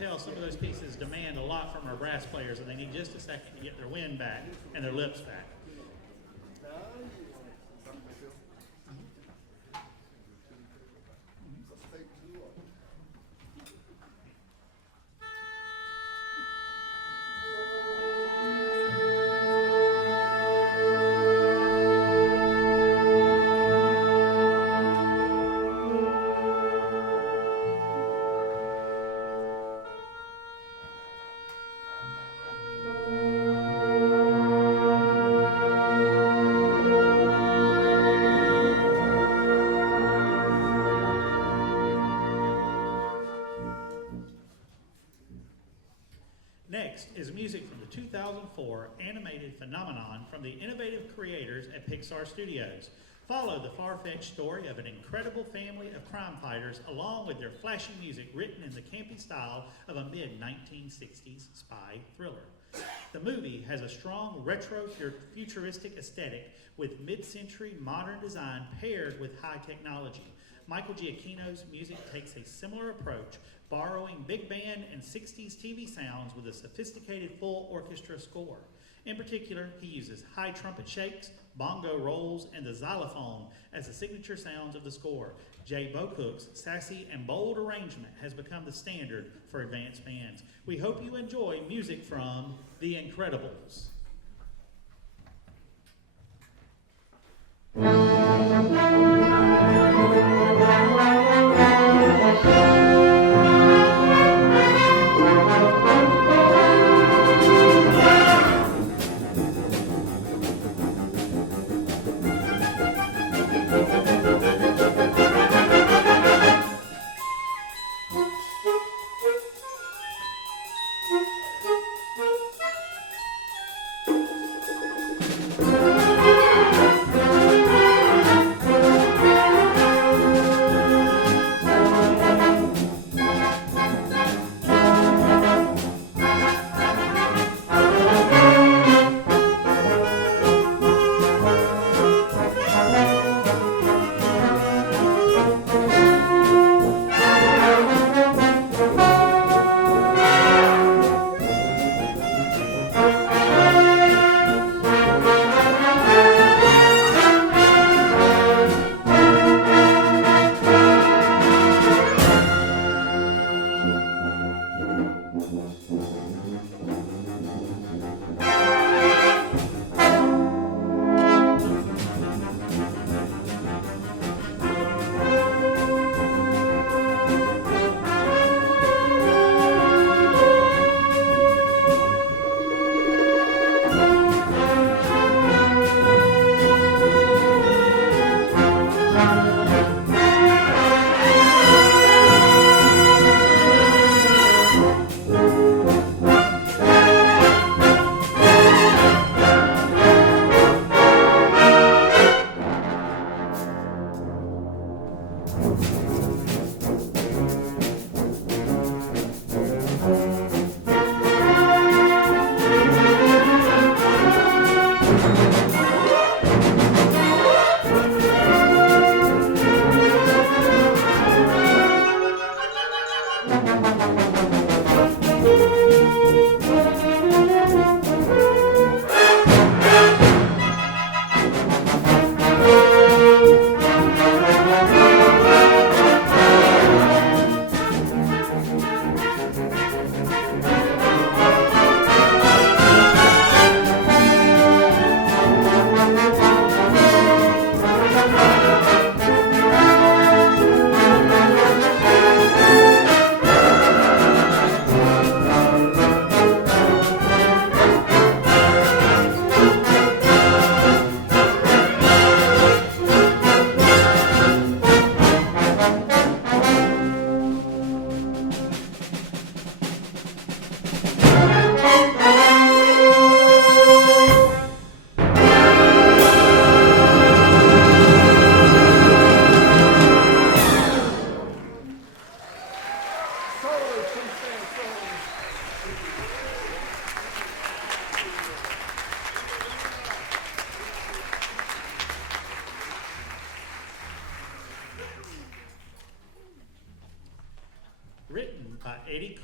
tell some of those pieces demand a lot from our brass players, and they need just a second to get their wind back and their lips back. Next is music from the 2004 animated phenomenon from the innovative creators at Pixar Studios. Follow the far-fetched story of an incredible family of crime fighters along with their flashy music written in the campy style of a mid-1960s spy thriller. The movie has a strong retro-futuristic aesthetic with mid-century modern design paired with high technology. Michael Giacchino's music takes a similar approach, borrowing big band and 60s TV sounds with a sophisticated full orchestra score. In particular, he uses high trumpet shakes, bongo rolls, and the xylophone as the signature sounds of the score. Jay Bocook's sassy and bold arrangement has become the standard for advanced bands. We hope you enjoy music from The Incredibles.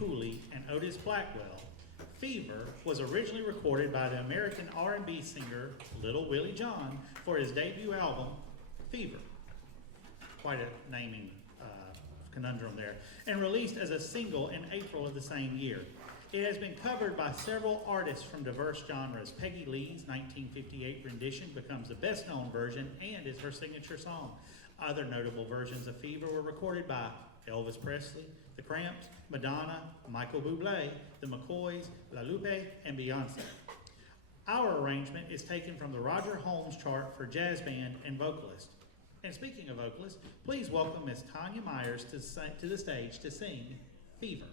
Cooley, and Otis Blackwell, Fever was originally recorded by the American R&B singer Little Willie John for his debut album, Fever. Quite a naming conundrum there. And released as a single in April of the same year. It has been covered by several artists from diverse genres. Peggy Lee's 1958 rendition becomes the best-known version and is her signature song. Other notable versions of Fever were recorded by Elvis Presley, The Cramps, Madonna, Michael Bublé, The McCoys, La Lupe, and Beyonce. Our arrangement is taken from the Roger Holmes chart for jazz band and vocalist. And speaking of vocalists, please welcome Miss Tanya Myers to the stage to sing Fever.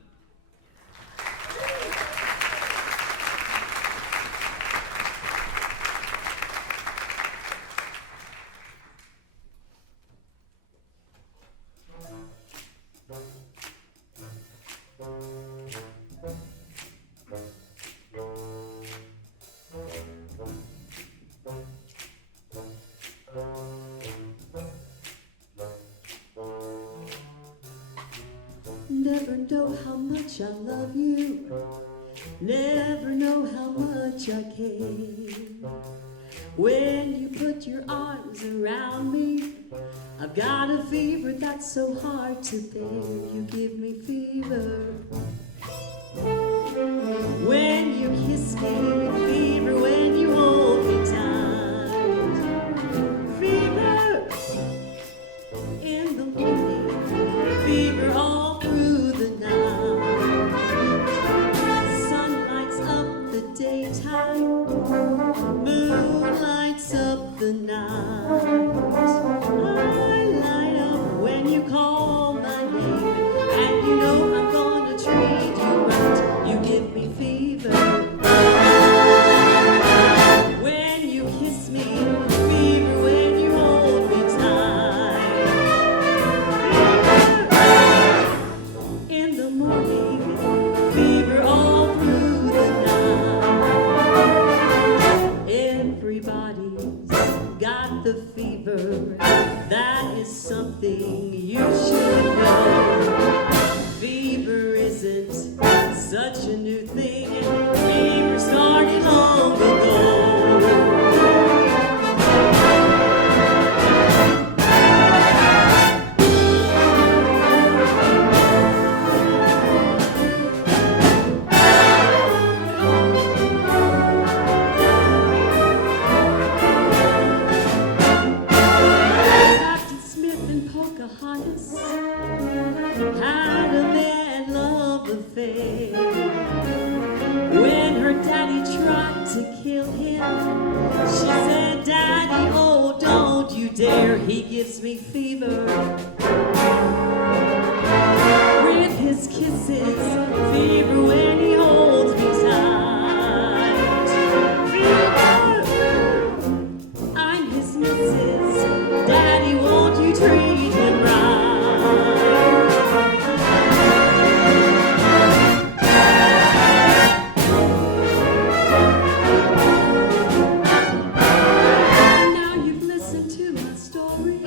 Never know how much I love you. Never know how much I care. When you put your arms around me, I've got a fever that's so hard to bear. You give me fever. When you kiss me, fever when you hold me tight. Fever in the morning, fever all through the night. Sun lights up the daytime, moon lights up the night. I light up when you call my name, and you know I'm gonna treat you right. You give me fever. When you kiss me, fever when you hold me tight. In the morning, fever all through the night. Everybody's got the fever. That is something you should know. Fever isn't such a new thing. Fever started long ago. Captain Smith and Pocahontas had a mad love affair. When her daddy tried to kill him, she said, "Daddy, oh, don't you dare." He gives me fever with his kisses, fever when he holds me tight. Fever, I'm his missus. Daddy, won't you treat him right? Now you've listened to my story.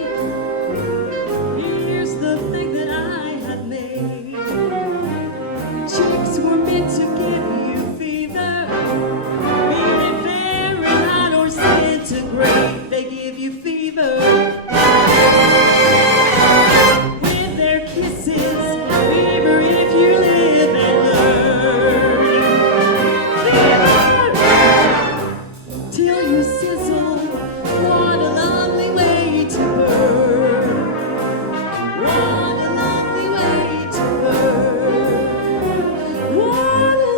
Here's the thing that I have made. Chicks were meant to give you fever. Be it Fahrenheit or centigrade, they give you fever. With their kisses, fever if you live and learn. Fever till you sizzle. What a lovely way to burn. What a lovely way to burn. What a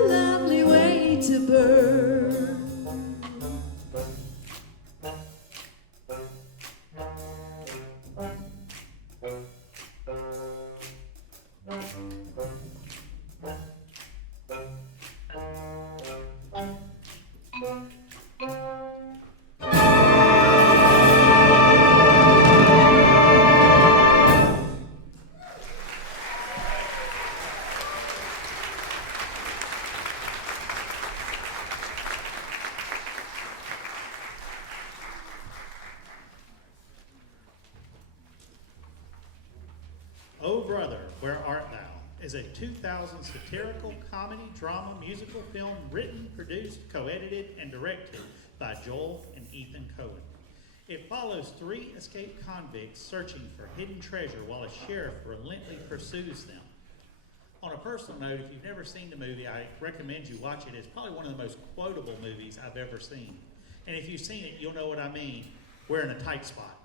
is a 2000 satirical comedy drama musical film written, produced, co-edited, and directed by Joel and Ethan Coen. It follows three escaped convicts searching for hidden treasure while a sheriff relentlessly pursues them. On a personal note, if you've never seen the movie, I recommend you watch it. It's probably one of the most quotable movies I've ever seen. And if you've seen it, you'll know what I mean. We're in a tight spot.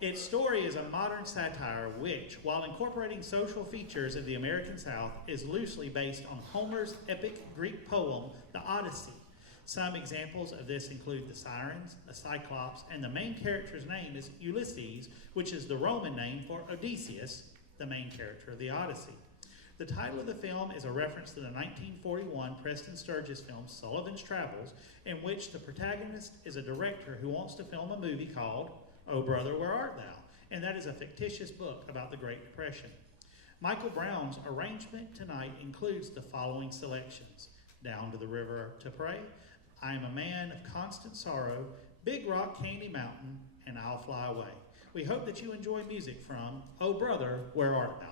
Its story is a modern satire which, while incorporating social features of the American South, is loosely based on Homer's epic Greek poem, The Odyssey. Some examples of this include the sirens, a cyclops, and the main character's name is Ulysses, which is the Roman name for Odysseus, the main character of the Odyssey. The title of the film is a reference to the 1941 Preston Sturges film Sullivan's Travels, in which the protagonist is a director who wants to film a movie called Oh Brother, Where Art Thou? And that is a fictitious book about the Great Depression. Michael Brown's arrangement tonight includes the following selections: Down to the River to Pray, I Am a Man of Constant Sorrow, Big Rock Candy Mountain, and I'll Fly Away. We hope that you enjoy music from Oh Brother, Where Art Thou?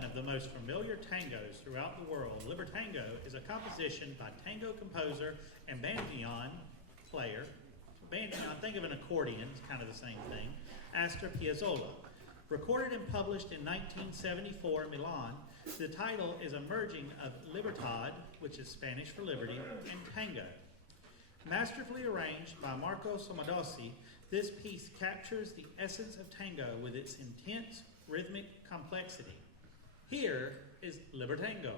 one of the most familiar tangos throughout the world, Libertango is a composition by tango composer and bandoneon player. Bandoneon, think of an accordion, it's kind of the same thing. Astor Piazzolla. Recorded and published in 1974 in Milan, the title is a merging of libertad, which is Spanish for liberty, and tango. Masterfully arranged by Marco Somodossi, this piece captures the essence of tango with its intense rhythmic complexity. Here is Libertango.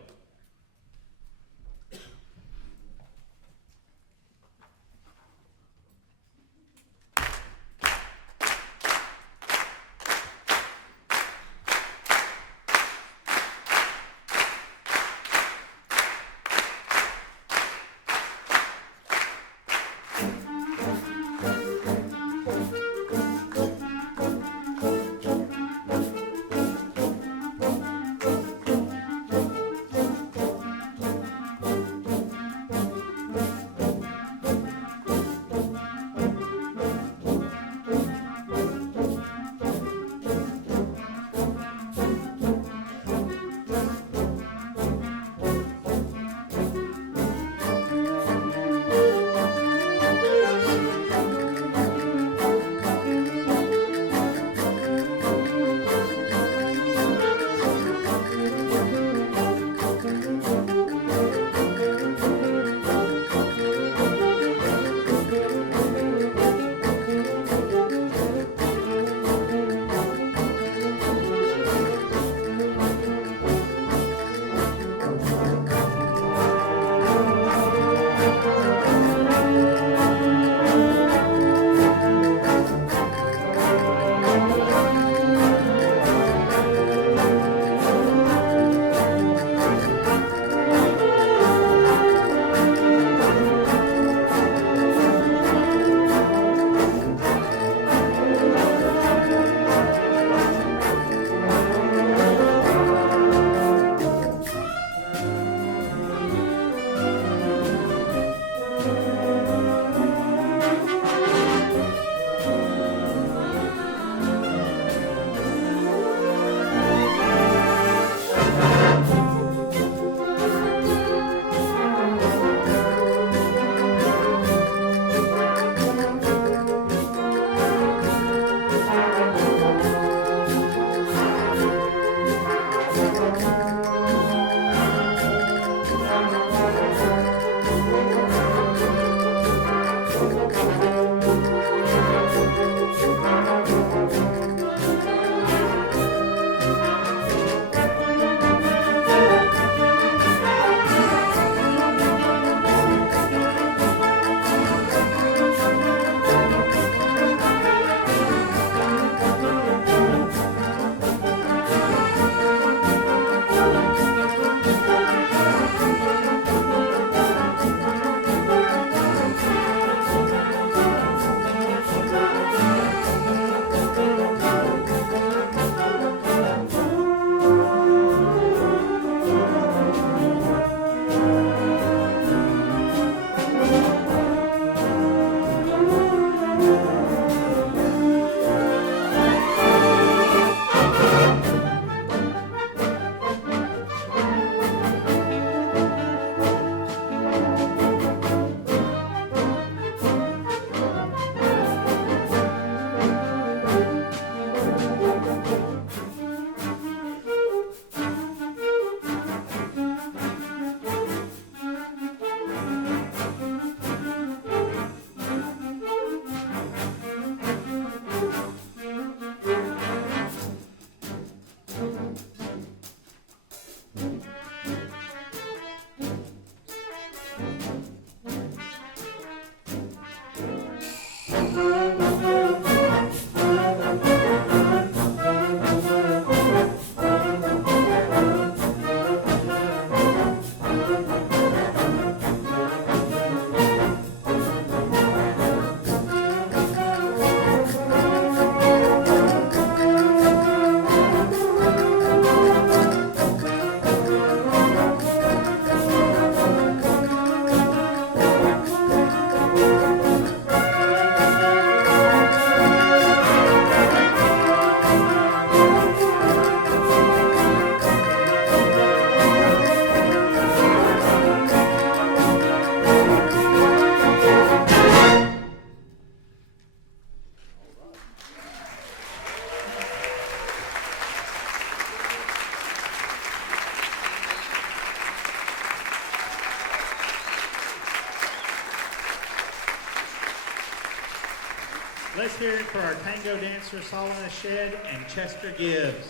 Let's hear it for our tango dancer, Solomon Shed and Chester Gibbs.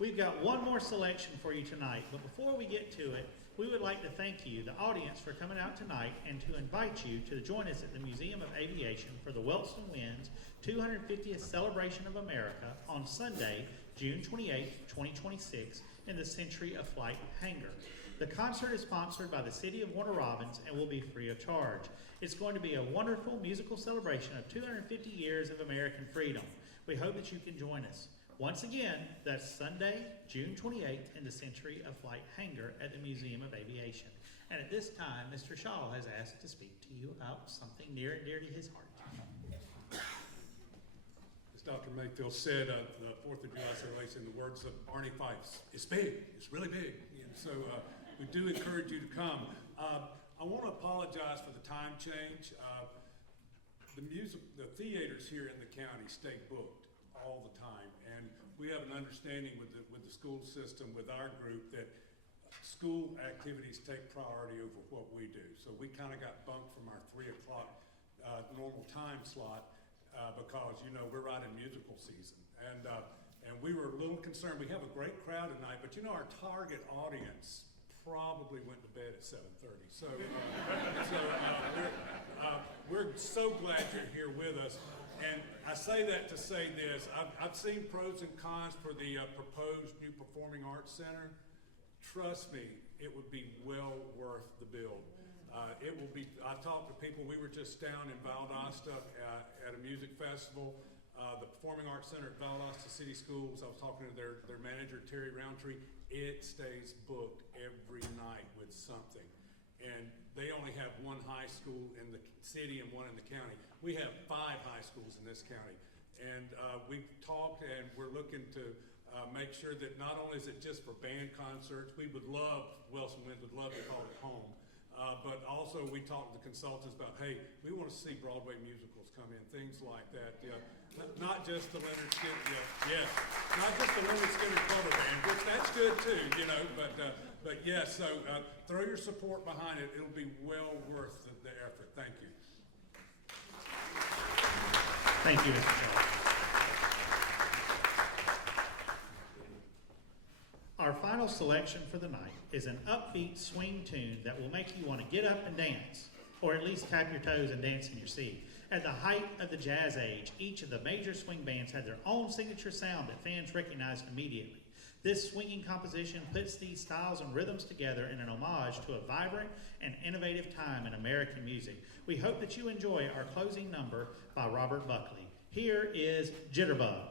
We've got one more selection for you tonight, but before we get to it, we would like to thank you, the audience, for coming out tonight and to invite you to join us at the Museum of Aviation for the Welston Winds 250th Celebration of America on Sunday, June 28, 2026, in the Century of Flight hangar. The concert is sponsored by the City of Warner Robins and will be free of charge. It's going to be a wonderful musical celebration of 250 years of American freedom. We hope that you can join us. Once again, that's Sunday, June 28th in the Century of Flight hangar at the Museum of Aviation. And at this time, Mr. Shaw has asked to speak to you about something near and dear to his heart. As Dr. Mayfield said, the 4th of July celebration, in the words of Barney Fife, it's big, it's really big. And so we do encourage you to come. I want to apologize for the time change. The theaters here in the county stay booked all the time, and we have an understanding with the school system, with our group, that school activities take priority over what we do. So we kind of got bumped from our 3 o'clock normal time slot because, you know, we're right in musical season, and we were a little concerned. We have a great crowd tonight, but you know, our target audience probably went to bed at 7:30. So, we're so glad you're here with us. And I say that to say this, I've seen pros and cons for the proposed new Performing Arts Center. Trust me, it would be well worth the build. It will be, I talked to people, we were just down in Valdosta at a music festival. The Performing Arts Center at Valdosta City Schools, I was talking to their manager, Terry Roundtree. It stays booked every night with something. And they only have one high school in the city and one in the county. We have 5 high schools in this county. And we've talked, and we're looking to make sure that not only is it just for band concerts, we would love, Welston Winds would love to call it home. But also we talked to the consultants about, hey, we want to see Broadway musicals come in, things like that. Not just the Leonard Skinner, yes, not just the Leonard Skinner Cover Band, which that's good too, you know, but yes, so throw your support behind it. It'll be well worth the effort. Thank you. Thank you, Mr. Shaw. Our final selection for the night is an upbeat swing tune that will make you want to get up and dance, or at least tap your toes and dance in your seat. At the height of the jazz age, each of the major swing bands had their own signature sound that fans recognized immediately. This swinging composition puts these styles and rhythms together in an homage to a vibrant and innovative time in American music. We hope that you enjoy our closing number by Robert Buckley. Here is Jitterbug.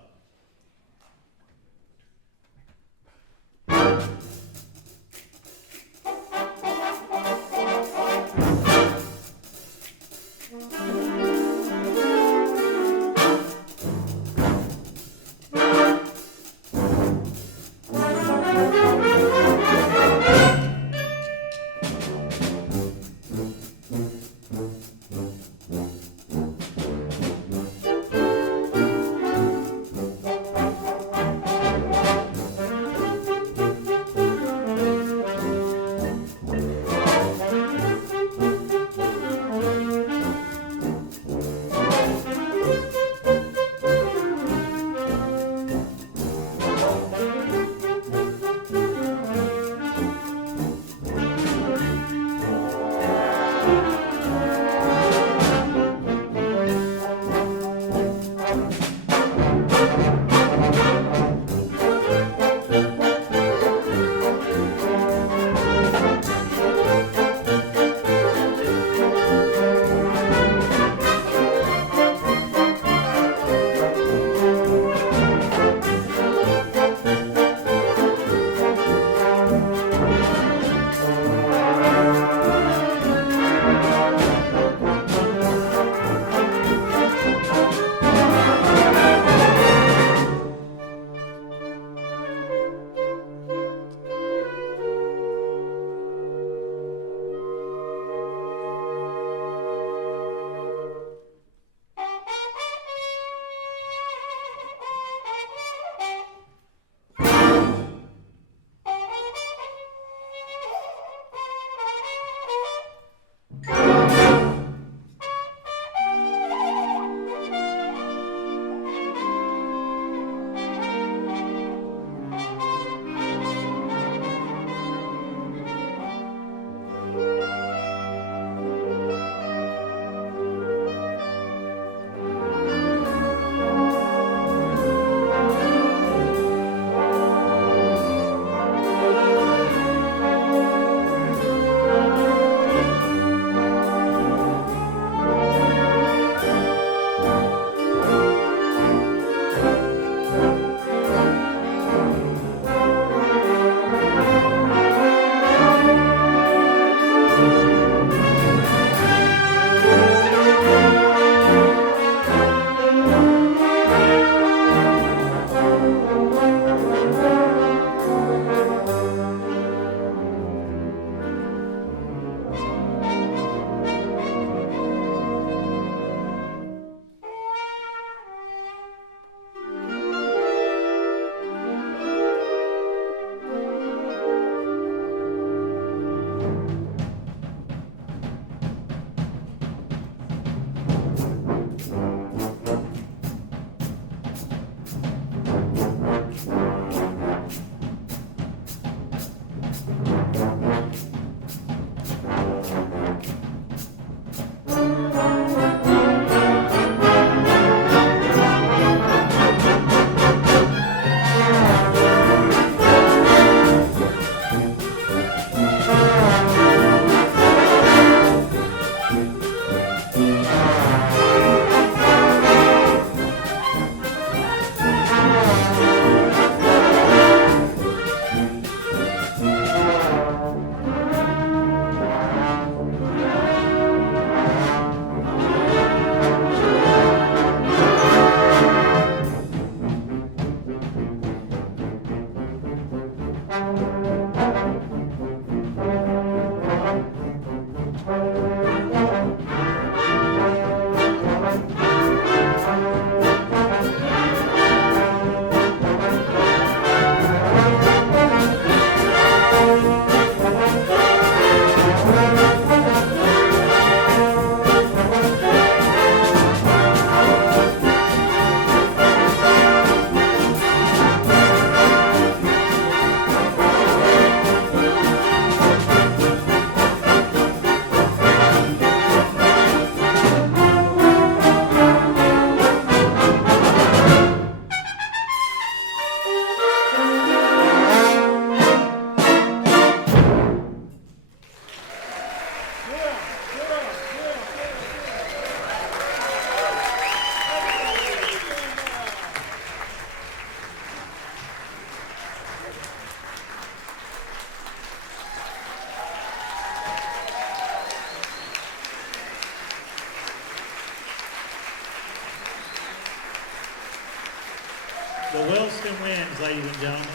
The Welston wins, ladies and gentlemen.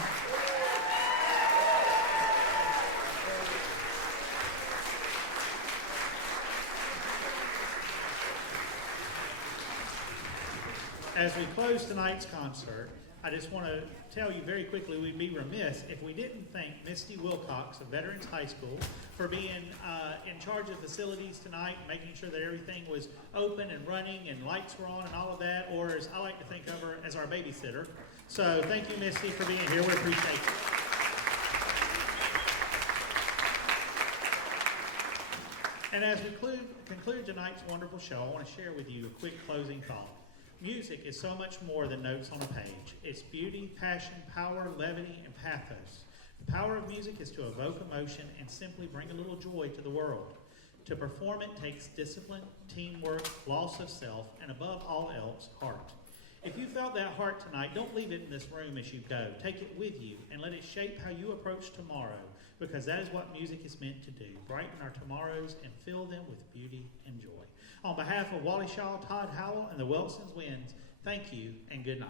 As we close tonight's concert, I just want to tell you very quickly, we'd be remiss if we didn't thank Misty Wilcox of Veterans High School for being in charge of facilities tonight, making sure that everything was open and running and lights were on and all of that, or as I like to think of her, as our babysitter. So thank you, Misty, for being here. We appreciate you. And as we conclude tonight's wonderful show, I want to share with you a quick closing thought. Music is so much more than notes on a page. It's beauty, passion, power, levity, and pathos. The power of music is to evoke emotion and simply bring a little joy to the world. To perform it takes discipline, teamwork, loss of self, and above all else, heart. If you felt that heart tonight, don't leave it in this room as you go. Take it with you and let it shape how you approach tomorrow, because that is what music is meant to do. Brighten our tomorrows and fill them with beauty and joy. On behalf of Wally Shaw, Todd Howell, and the Welston's Winds, thank you and good night.